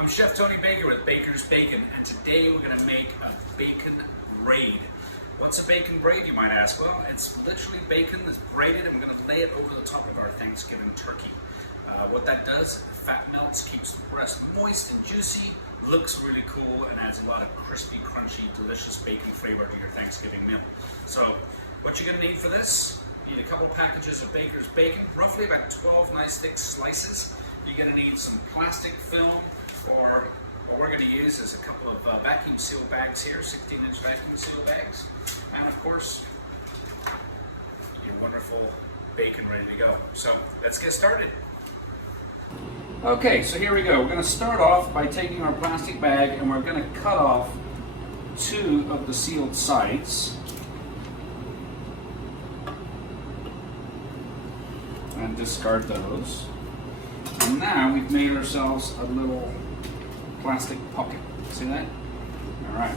I'm Chef Tony Baker with Baker's Bacon, and today we're going to make a bacon braid. What's a bacon braid, you might ask? Well, it's literally bacon that's braided, and we're going to lay it over the top of our Thanksgiving turkey. What that does, fat melts, keeps the breast moist and juicy, looks really cool, and adds a lot of crispy, crunchy, delicious bacon flavor to your Thanksgiving meal. So, what you're going to need for this, you need a couple packages of Baker's Bacon, roughly about 12 nice thick slices. You're going to need some plastic film, or what we're going to use is a couple of vacuum seal bags here, 16-inch vacuum seal bags, and of course, your wonderful bacon ready to go. So, let's get started. Okay, so here we go. We're going to start off by taking our plastic bag and we're going to cut off 2 of the sealed sides. And discard those. And now we've made ourselves a little plastic pocket. See that? Alright.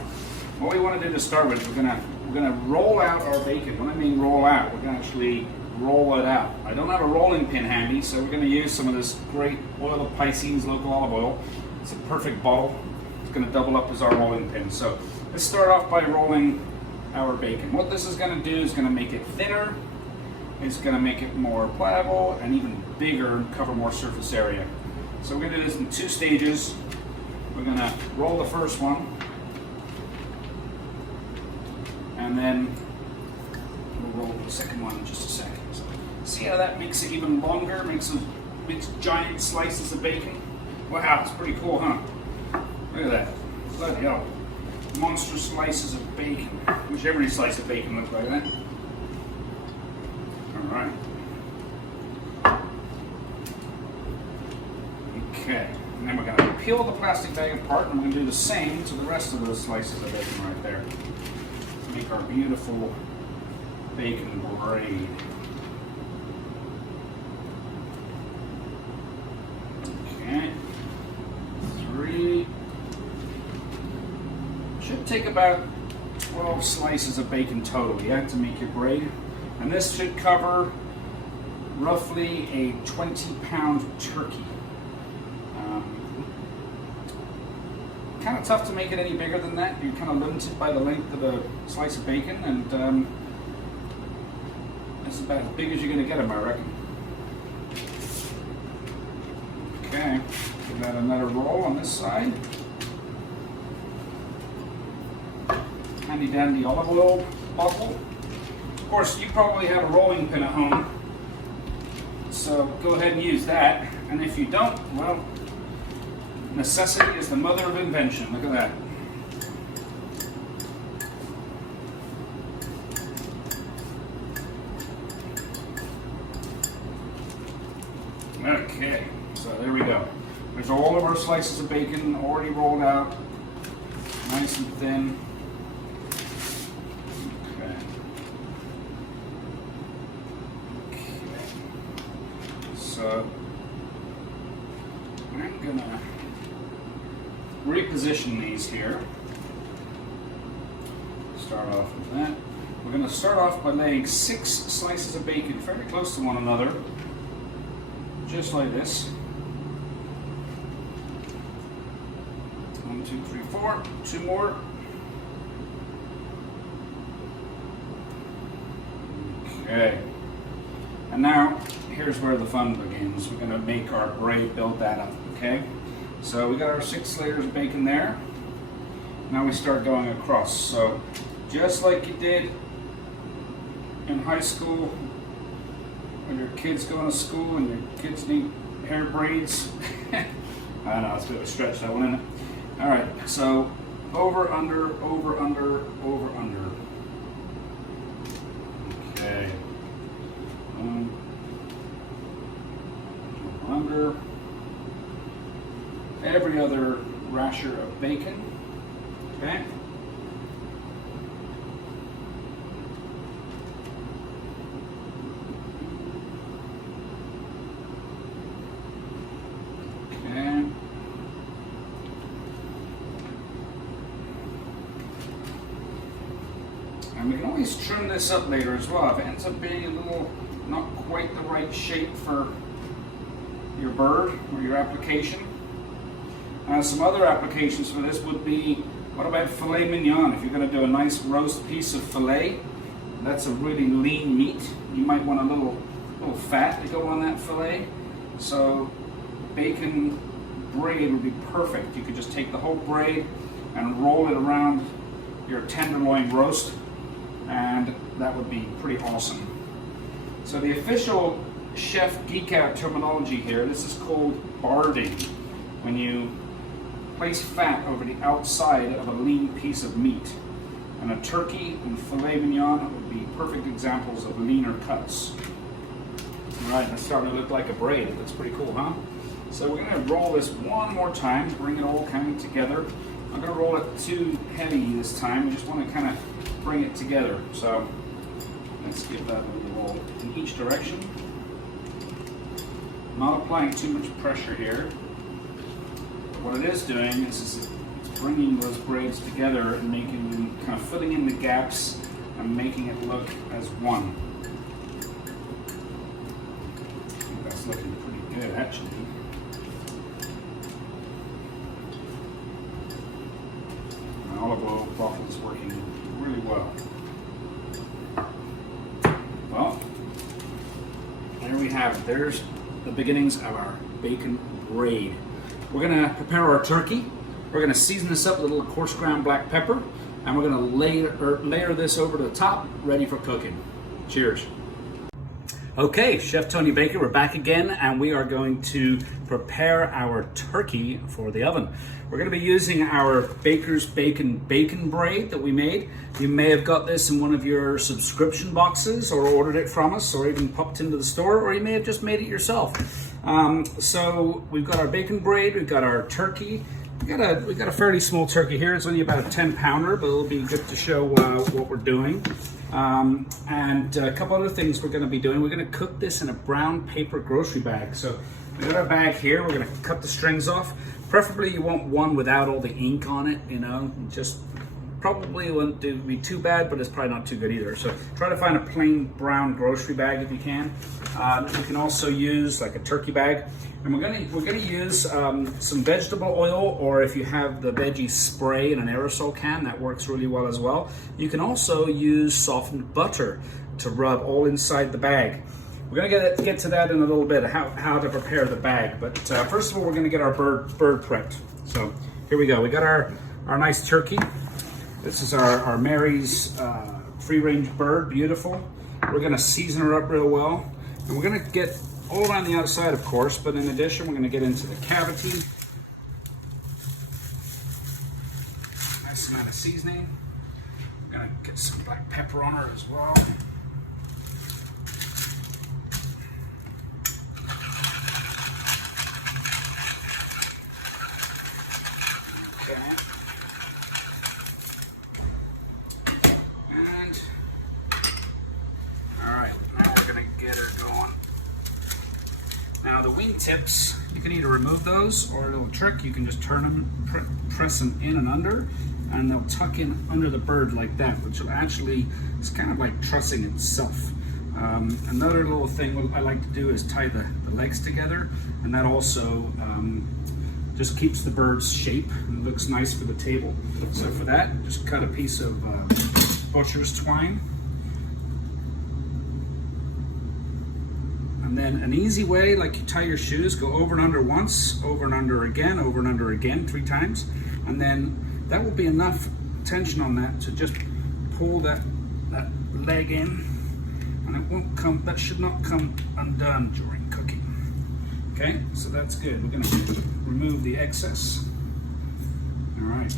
What we want to do to start with, we're gonna roll out our bacon. When I mean roll out, we're going to actually roll it out. I don't have a rolling pin handy, so we're going to use some of this great oil of Piscene's local olive oil. It's a perfect bottle. It's going to double up as our rolling pin. So let's start off by rolling our bacon. What this is going to do is going to make it thinner. It's going to make it more pliable and even bigger and cover more surface area. So we're going to do this in 2 stages. We're going to roll the first one, and then we'll roll the second one in just a second. So see how that makes it even longer, makes giant slices of bacon? Wow, it's pretty cool, huh? Look at that. Bloody hell. Monster slices of bacon. Wish every slice of bacon looked like that. Alright. Okay. And then we're going to peel the plastic bag apart, and we're going to do the same to the rest of those slices of bacon right there. To make our beautiful bacon braid. Okay. 3. Should take about 12 slices of bacon total, yeah, to make your braid. And this should cover roughly a 20-pound turkey. Kind of tough to make it any bigger than that. You're kind of limited by the length of a slice of bacon, and it's about as big as you're going to get them, I reckon. Okay, give that another roll on this side. Handy dandy olive oil bottle. Of course, you probably have a rolling pin at home, so go ahead and use that. And if you don't, well, necessity is the mother of invention. Look at that. Okay, so there we go. There's all of our slices of bacon already rolled out, nice and thin. So I'm gonna reposition these here. Start off with that. We're gonna start off by laying 6 slices of bacon fairly close to one another, just like this. 1, 2, 3, 4. 2 more. Okay. And now, here's where the fun begins. We're going to make our braid, build that up, okay? So we got our 6 layers of bacon there. Now we start going across. So just like you did in high school, when your kids go to school and your kids need hair braids. I don't know, it's a bit of a stretch, that one, isn't it? All right, so over, under, over, under, over, under. Okay. Under every other rasher of bacon. Okay. Okay. And we can always trim this up later as well. If it ends up being a little not quite the right shape for your bird or your application, Some other applications for this would be, what about filet mignon? If you're going to do a nice roast piece of filet, that's a really lean meat. You might want a little fat to go on that filet. So bacon braid would be perfect. You could just take the whole braid and roll it around your tenderloin roast, and that would be pretty awesome. So the official chef geek out terminology here, this is called Barting. When you place fat over the outside of a lean piece of meat. And a turkey and filet mignon would be perfect examples of leaner cuts. All right, that's starting to look like a braid. That's pretty cool, huh? So we're gonna roll this one more time to bring it all kind of together. I'm gonna roll it too heavy this time. We just wanna kind of bring it together. So let's give that a roll in each direction. I'm not applying too much pressure here. What it is doing is it's bringing those braids together and making them, kind of filling in the gaps and making it look as one. I think that's looking pretty good, actually. My olive oil bottle is working really well. Well, there we have it. There's the beginnings of our bacon braid. We're gonna prepare our turkey. We're gonna season this up with a little coarse ground black pepper, and we're gonna layer this over the top, ready for cooking. Cheers. Okay, Chef Tony Baker, we're back again, and we are going to prepare our turkey for the oven. We're gonna be using our Baker's Bacon braid that we made. You may have got this in one of your subscription boxes, or ordered it from us, or even popped into the store, or you may have just made it yourself. So we've got our bacon braid, we've got our turkey. We've got a fairly small turkey here. It's only about a 10-pounder, but it'll be good to show what we're doing. And a couple other things we're going to be doing. We're going to cook this in a brown paper grocery bag. So we've got our bag here. We're going to cut the strings off. Preferably you want one without all the ink on it, you know, just probably wouldn't be too bad, but it's probably not too good either. So try to find a plain brown grocery bag if you can. You can also use like a turkey bag. And we're gonna use some vegetable oil, or if you have the veggie spray in an aerosol can, that works really well as well. You can also use softened butter to rub all inside the bag. We're gonna get to that in a little bit, how to prepare the bag. But first of all, we're gonna get our bird prepped. So here we go. We got our nice turkey. This is our Mary's free-range bird, beautiful. We're gonna season her up real well. And we're gonna get all around the outside, of course, but in addition, we're gonna get into the cavity. Nice amount of seasoning. We're gonna get some black pepper on her as well. Now the wing tips, you can either remove those, or a little trick, you can just turn them, press them in and under, and they'll tuck in under the bird like that, which will actually, it's kind of like trussing itself. Another little thing I like to do is tie the legs together, and that also just keeps the bird's shape and looks nice for the table. So for that, just cut a piece of butcher's twine. And then an easy way, like you tie your shoes, go over and under once, over and under again 3 times. And then that will be enough tension on that to just pull that leg in. And it won't come, that should not come undone during cooking. Okay, so that's good. We're gonna remove the excess. All right.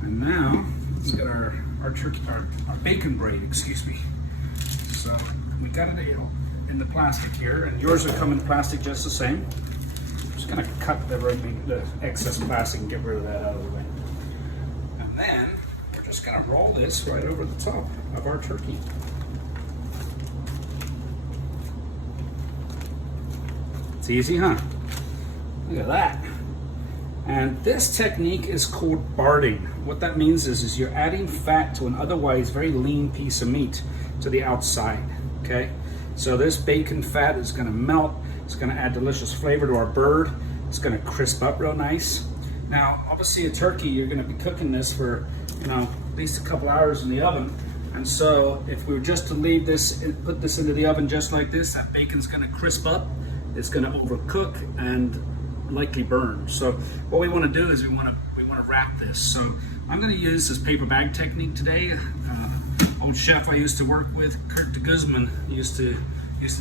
And now, let's get our turkey, our bacon braid, excuse me. So we got it in the plastic here, and yours will come in plastic just the same. I'm just gonna cut the excess plastic and get rid of that out of the way. And then we're just gonna roll this right over the top of our turkey. It's easy, huh? Look at that. And this technique is called Barting. What that means is you're adding fat to an otherwise very lean piece of meat to the outside, okay? So this bacon fat is gonna melt, it's gonna add delicious flavor to our bird, It's gonna crisp up real nice. Now, obviously a turkey, you're gonna be cooking this for, at least a couple hours in the oven. And so if we were just to leave this, put this into the oven just like this, that bacon's gonna crisp up, it's gonna overcook and likely burn. So what we wanna do is we wanna wrap this. So I'm gonna use this paper bag technique today. Old chef I used to work with, Kurt de Guzman, used to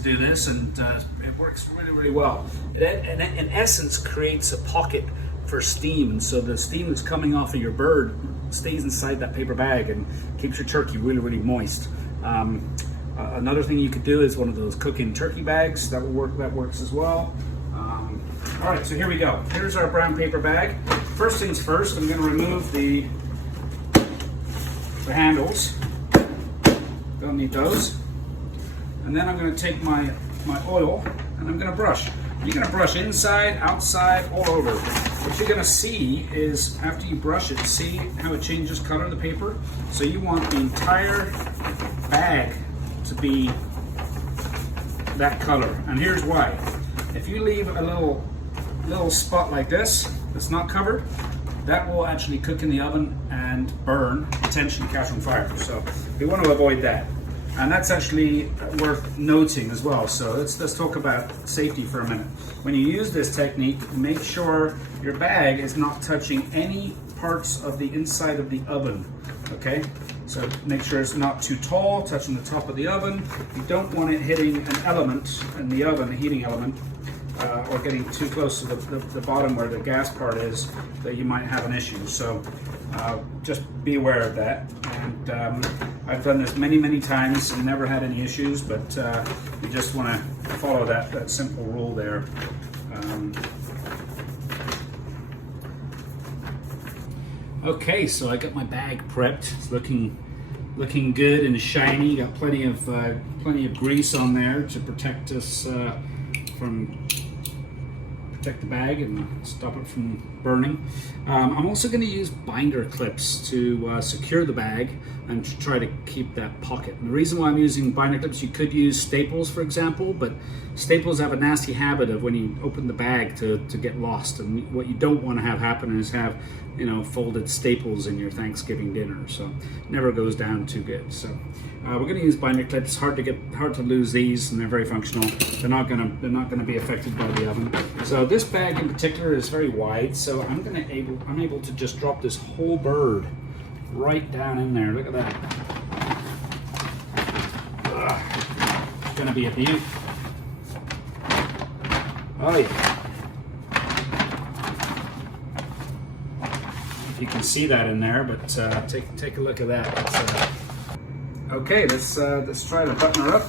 do this, and it works really, really well. It, in essence, creates a pocket for steam, and so the steam that's coming off of your bird stays inside that paper bag and keeps your turkey really, really moist. Another thing you could do is one of those cooking turkey bags. That will work. That works as well. All right, so here we go. Here's our brown paper bag. First things first, I'm going to remove the handles. Don't need those. And then I'm going to take my oil and I'm going to brush. You're going to brush inside, outside, all over. What you're going to see is after you brush it, see how it changes color, the paper? So you want the entire bag to be that color. And here's why. If you leave a little spot like this that's not covered, that will actually cook in the oven and burn, potentially catch on fire. So we want to avoid that. And that's actually worth noting as well. So let's talk about safety for a minute. When you use this technique, make sure your bag is not touching any parts of the inside of the oven, okay? So make sure it's not too tall, touching the top of the oven. You don't want it hitting an element in the oven, a heating element, or getting too close to the bottom where the gas part is, that you might have an issue. So just be aware of that. And I've done this many times and never had any issues, but you just want to follow that simple rule there. Okay, so I got my bag prepped. It's looking good and shiny. Got plenty of grease on there to protect us protect the bag and stop it from burning. I'm also going to use binder clips to secure the bag and to try to keep that pocket. And the reason why I'm using binder clips, you could use staples, for example, but staples have a nasty habit of when you open the bag to get lost. And what you don't want to have happen is have folded staples in your Thanksgiving dinner. So it never goes down too good. So we're going to use binder clips. Hard to lose these, and they're very functional. They're not going to be affected by the oven. So this bag in particular is very wide. So I'm able to just drop this whole bird right down in there. Look at that. It's going to be a beaut. Oh yeah. You can see that in there, but take a look at that. Okay, let's try to button her up.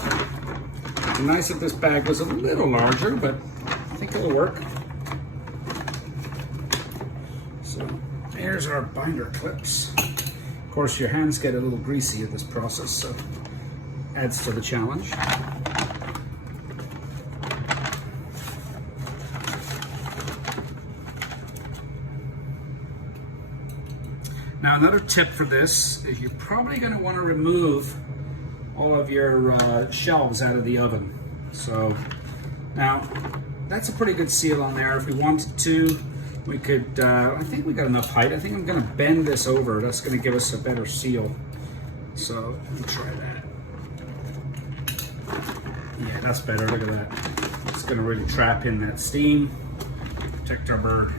It'd be nice if this bag was a little larger, but I think it'll work. So here's our binder clips. Of course, your hands get a little greasy in this process, so adds to the challenge. Now, another tip for this is you're probably going to want to remove all of your shelves out of the oven. So now that's a pretty good seal on there. If we wanted to, we could, I think we got enough height. I think I'm going to bend this over. That's going to give us a better seal. So let me try that. Yeah, that's better. Look at that. It's going to really trap in that steam, protect our bird.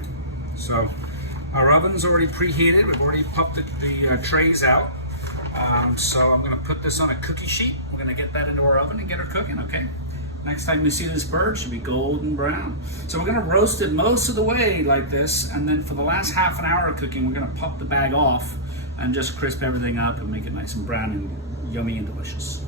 So our oven's already preheated. We've already popped the trays out. So I'm going to put this on a cookie sheet. We're going to get that into our oven and get her cooking, okay? Next time you see this bird, it should be golden brown. So we're going to roast it most of the way like this, and then for the last half an hour of cooking, we're going to pop the bag off and just crisp everything up and make it nice and brown and yummy and delicious.